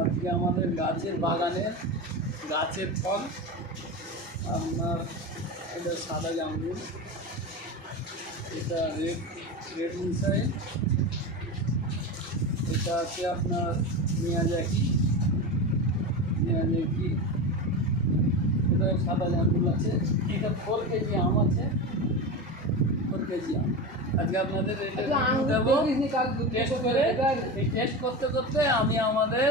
আজকে আমাদের গাছের বাগানে গাছের ফল আপনার এটা সাদা জামরুল, এটা রেড মিসাইল, এটা আছে আপনার মিয়াজাকি, এটা সাদা জামরুল আছে, এটা 4 কেজি আম আছে, 4 কেজি আম। আজকে আপনাদের এটা দেবো টেস্ট করে। এই টেস্ট করতে করতে আমি আমাদের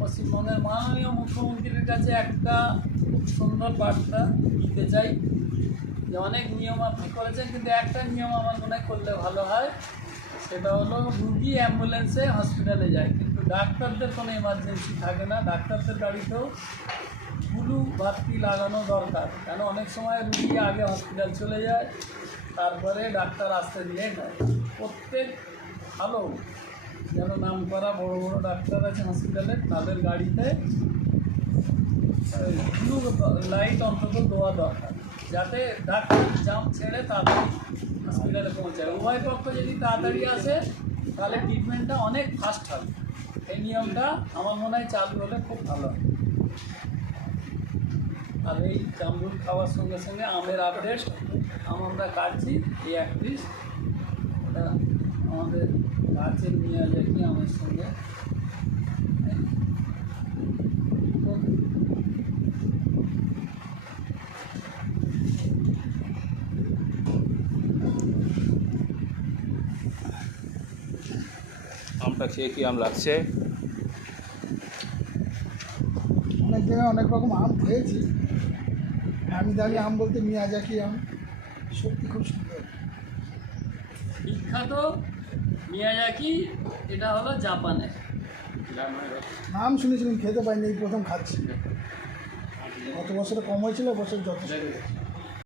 পশ্চিমবঙ্গের মাননীয় মুখ্যমন্ত্রীর কাছে একটা খুব সুন্দর বার্তা দিতে চাই যে অনেক নিয়ম আপনি করেছেন, কিন্তু একটা নিয়ম আমার মনে হয় করলে ভালো হয়। সেটা হলো রুগী অ্যাম্বুলেন্সে হসপিটালে যায়, কিন্তু ডাক্তারদের কোনো এমার্জেন্সি থাকে না। ডাক্তারদের গাড়িতেও ব্লু বাতি লাগানো দরকার, কেন অনেক সময় রুগী আগে হসপিটাল চলে যায়, তারপরে ডাক্তার আসতে দিয়ে যায়। প্রত্যেক ভালো যেন নাম করা বড় বড় ডাক্তার আছে হসপিটালে, তাদের গাড়িতে ব্লু লাইট অন্তত দেওয়া দরকার, যাতে ডাক্তার জাম ছেড়ে তাড়াতাড়ি হসপিটালে পৌঁছায়। উভয় পক্ষ যদি তাড়াতাড়ি আসে তাহলে ট্রিটমেন্টটা অনেক ফাস্ট হবে। এই নিয়মটা আমার মনে হয় চালু হলে খুব ভালো হয়। আর এই জামরুল খাওয়ার সঙ্গে সঙ্গে আমের আপডেট আমরা কাটছি। এই 31 এটা আমাদের গাছের মিয়াজাকি আমের সঙ্গে আমটা খেয়ে কি আম লাগছে? অনেক জায়গায় অনেক রকম আম খেয়েছি, আমি দামি আম বলতে মিয়াজাকি আম সত্যি খুব সুন্দর। বিখ্যাত মিয়াজাকি, এটা হলো জাপানের। নাম শুনেছিলাম, খেতে পাইনি, এই প্রথম খাচ্ছি। গত বছরে কম হয়েছিল, বছর যথেষ্ট।